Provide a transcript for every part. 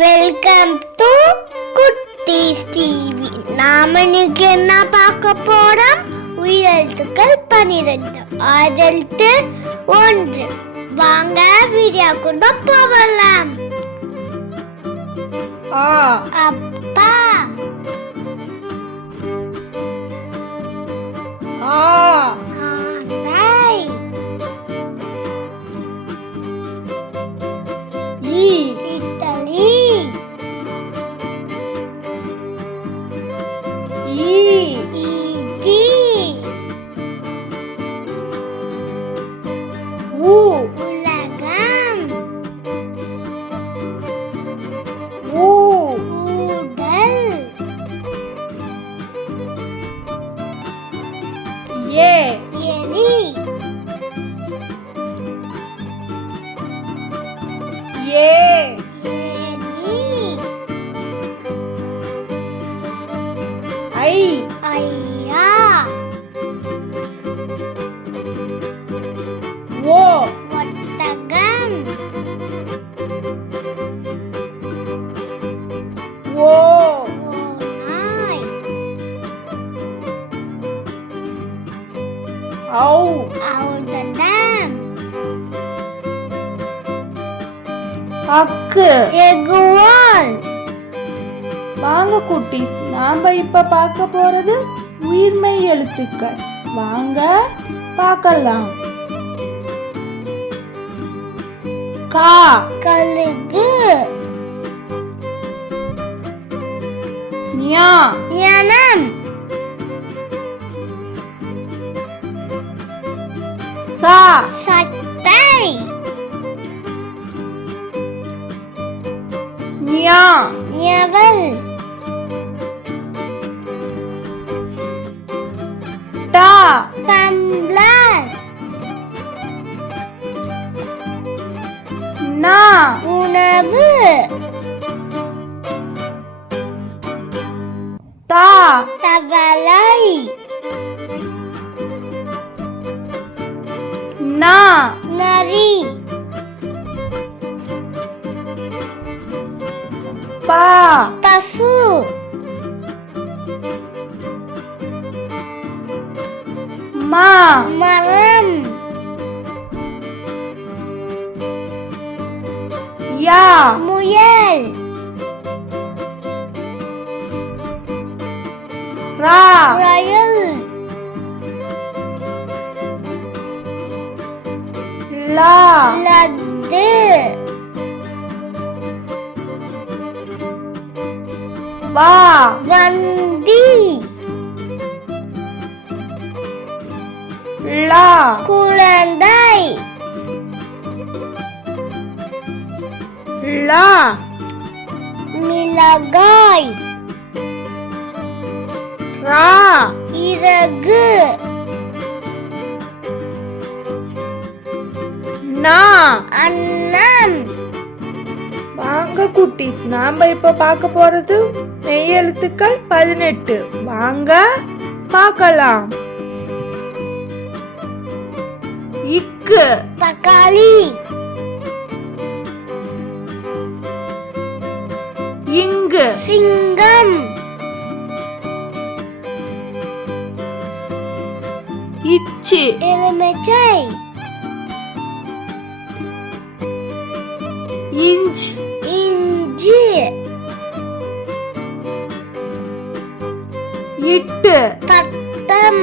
Welcome to குட்டீஸ் TV. நாம இன்னைக்கு என்ன பார்க்க போறோம்? உயிரெழுத்துக்கள் 12 அதெழுத்து 1. வாங்க வீடியோக்குள்ள போகலாம். அப்பா, ஆனை, இட்டலி, ஈட்டி, உலகம், ஊடல், எலி, ஐயா, ஒட்டகம், ஓநாய், அவுதடம், அக்கு. எகுவால். வாங்க குட்டீஸ், நாம இப்ப பார்க்க போறது உயிர்மெய் எழுத்துக்கள். வாங்க பார்க்கலாம். கா, கழுகு, ஞா, ஞானம், சா, சட்டை, ஞா, ஞவல், டா, டம்ளர், நா, உணவு, தா, தவளை, நா, நரி, பா, பசு, மா, மரம், யா, முயல், ரா, ரயில், லா, லட்டு, வா, வண்டி, லா, குழந்தை, லா, மிளகாய், ரா, இறகு, நா. அன்னம். வாங்க குட்டீஸ், நாம இப்ப பார்க்க போறது மெய் எழுத்துக்கள் 18. வாங்க பார்க்கலாம். இக்கு, தக்காளி, இங்கு, சிங்கம், இச்சு, எலுமிச்சை, இஞ்ச், இஞ்சி, இட்டு, பட்டம்,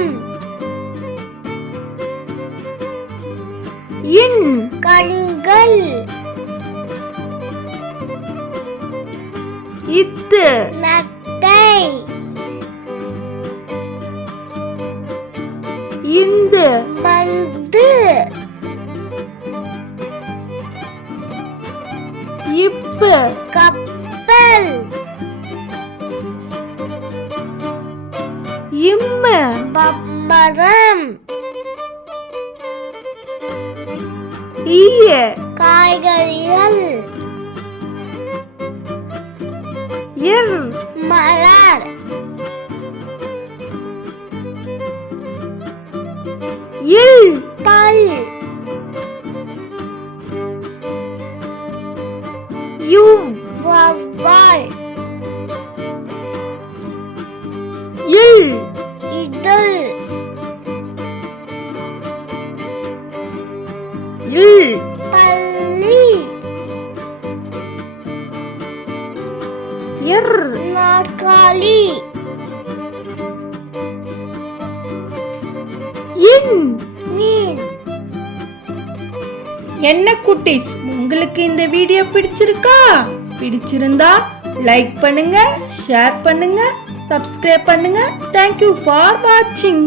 இன், கண்கள், இத்து, நத்தை, இந்து, மந்து, இப்பு, கப்பல், இம்மு, பம்பரம், ஈய, காய்கறிகள், இர், மலர், இல், பல், யூ, வா, வவ்வால் இல் இதழ் இல் பள்ளி இர் நாற்காலி இன் மீன் என்ன குட்டீஸ், உங்களுக்கு இந்த வீடியோ பிடிச்சிருக்கா? பிடிச்சிருந்தா லைக் பண்ணுங்க, ஷேர் பண்ணுங்க, சப்ஸ்கிரைப் பண்ணுங்க. Thank you for watching.